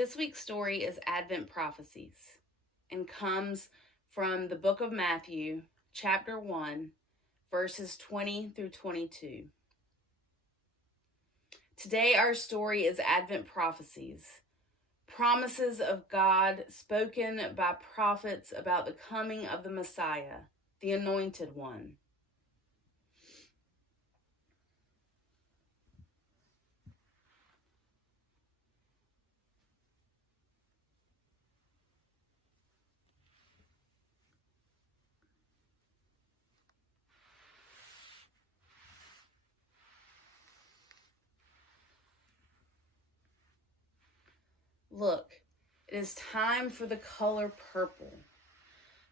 This week's story is Advent Prophecies and comes from the book of Matthew, chapter 1, verses 20 through 22. Today our story is Advent Prophecies, promises of God spoken by prophets about the coming of the Messiah, the Anointed One. Look, it is time for the color purple,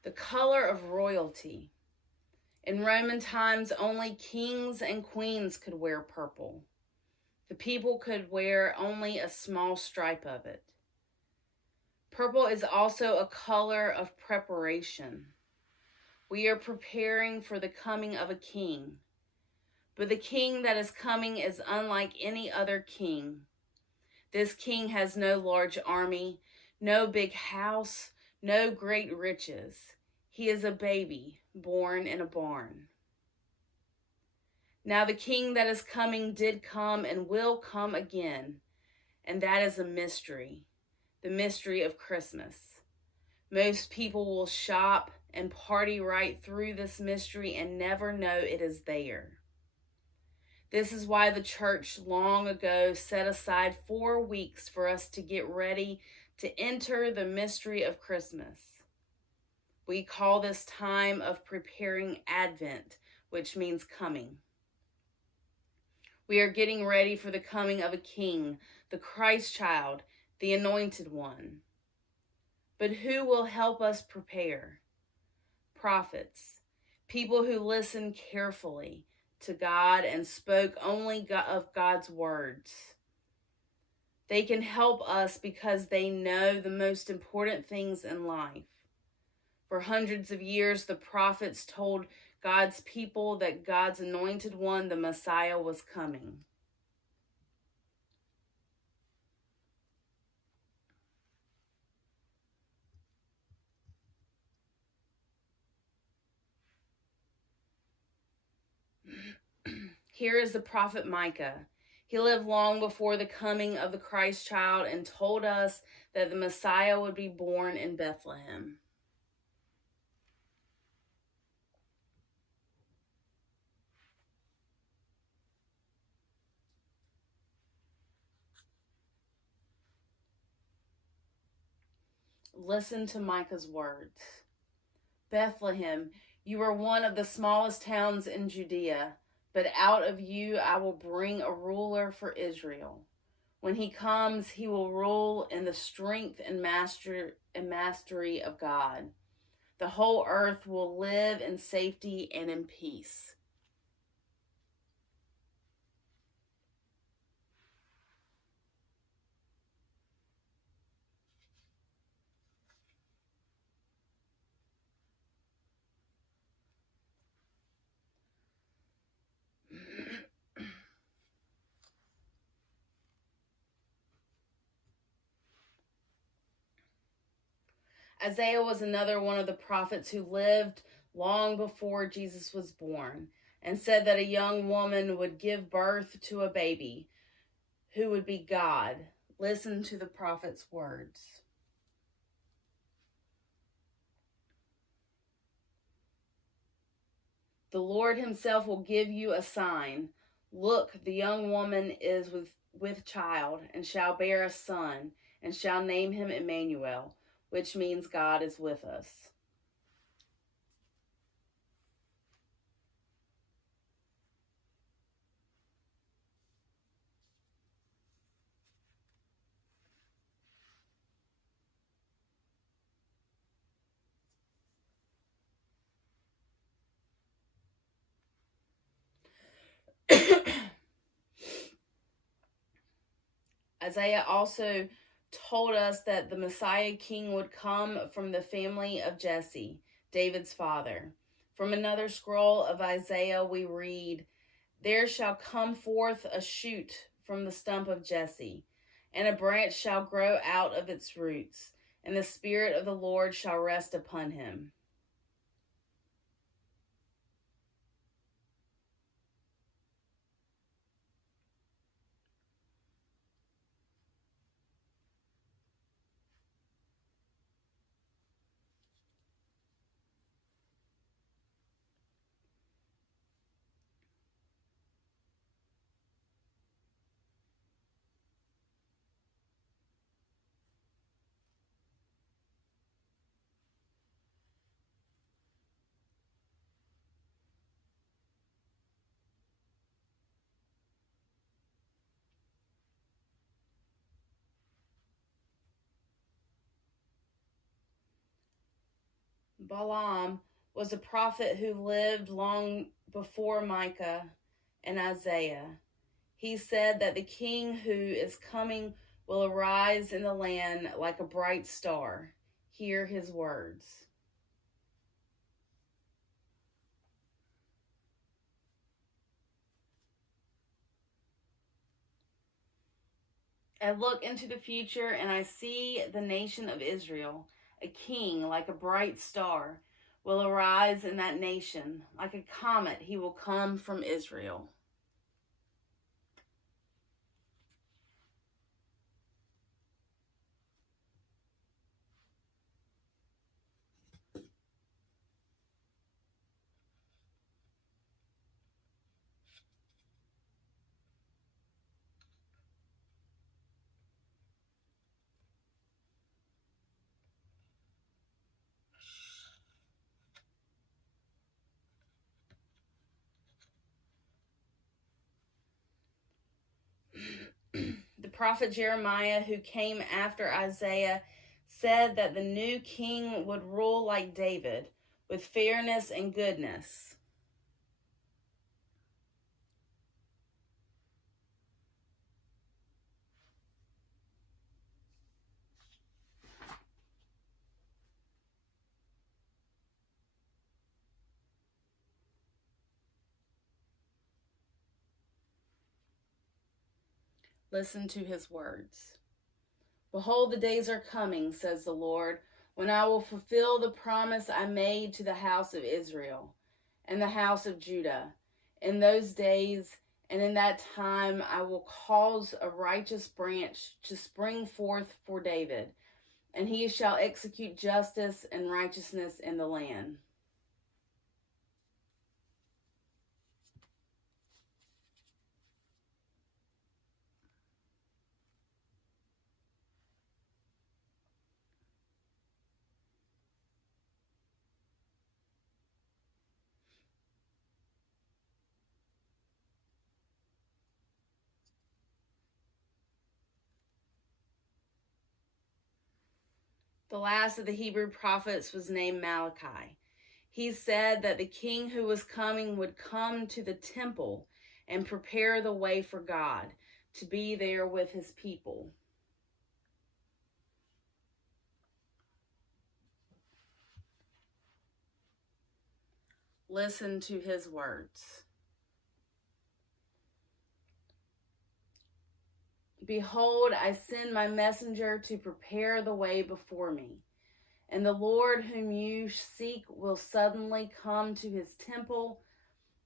the color of royalty. In Roman times, only kings and queens could wear purple. The people could wear only a small stripe of it. Purple is also a color of preparation. We are preparing for the coming of a king. But the king that is coming is unlike any other king. This king has no large army, no big house, no great riches. He is a baby born in a barn. Now the king that is coming did come and will come again, and that is a mystery, the mystery of Christmas. Most people will shop and party right through this mystery and never know it is there. This is why the church long ago set aside 4 weeks for us to get ready to enter the mystery of Christmas. We call this time of preparing Advent, which means coming. We are getting ready for the coming of a king, the Christ child, the Anointed One. But who will help us prepare? Prophets, people who listen carefully to God and spoke only of God's words. They can help us because they know the most important things in life. For hundreds of years, the prophets told God's people that God's Anointed One, the Messiah, was coming. Here is the prophet Micah. He lived long before the coming of the Christ child and told us that the Messiah would be born in Bethlehem. Listen to Micah's words. Bethlehem, you are one of the smallest towns in Judea, but out of you I will bring a ruler for Israel. When he comes, he will rule in the strength and mastery of God. The whole earth will live in safety and in peace. Isaiah was another one of the prophets who lived long before Jesus was born and said that a young woman would give birth to a baby who would be God. Listen to the prophet's words. The Lord himself will give you a sign. Look, the young woman is with child and shall bear a son and shall name him Emmanuel, which means God is with us. Isaiah also told us that the Messiah King would come from the family of Jesse, David's father. From another scroll of Isaiah we read, "There shall come forth a shoot from the stump of Jesse, and a branch shall grow out of its roots, and the Spirit of the Lord shall rest upon him. Balaam was a prophet who lived long before Micah and Isaiah. He said that the king who is coming will arise in the land like a bright star. Hear his words. I look into the future and I see the nation of Israel, a king like a bright star will arise in that nation. Like a comet, he will come from Israel. The prophet Jeremiah, who came after Isaiah, said that the new king would rule like David, with fairness and goodness. Listen to his words. Behold, the days are coming, says the Lord, when I will fulfill the promise I made to the house of Israel and the house of Judah. In those days and in that time I will cause a righteous branch to spring forth for David, and he shall execute justice and righteousness in the land. The last of the Hebrew prophets was named Malachi. He said that the king who was coming would come to the temple and prepare the way for God, to be there with his people. Listen to his words. Behold, I send my messenger to prepare the way before me. And the Lord whom you seek will suddenly come to his temple,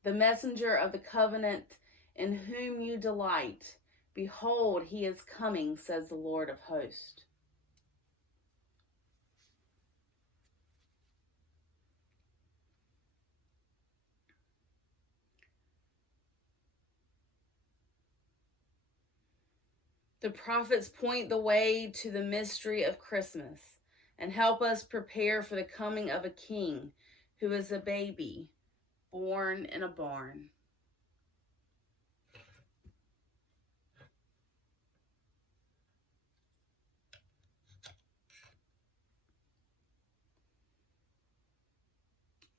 the messenger of the covenant in whom you delight. Behold, he is coming, says the Lord of hosts. The prophets point the way to the mystery of Christmas and help us prepare for the coming of a king who is a baby born in a barn.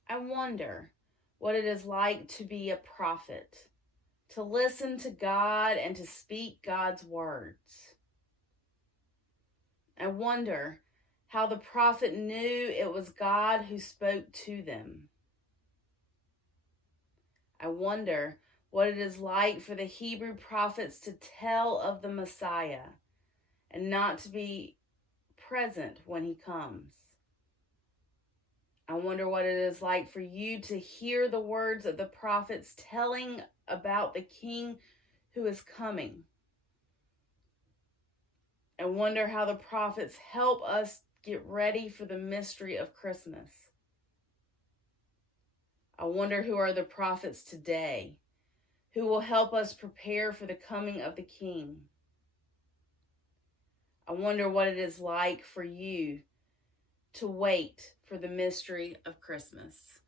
I wonder what it is like to be a prophet, to listen to God and to speak God's words. I wonder how the prophet knew it was God who spoke to them. I wonder what it is like for the Hebrew prophets to tell of the Messiah, and not to be present when he comes. I wonder what it is like for you to hear the words of the prophets telling about the King who is coming. I wonder how the prophets help us get ready for the mystery of Christmas. I wonder who are the prophets today who will help us prepare for the coming of the King. I wonder what it is like for you to wait for the mystery of Christmas.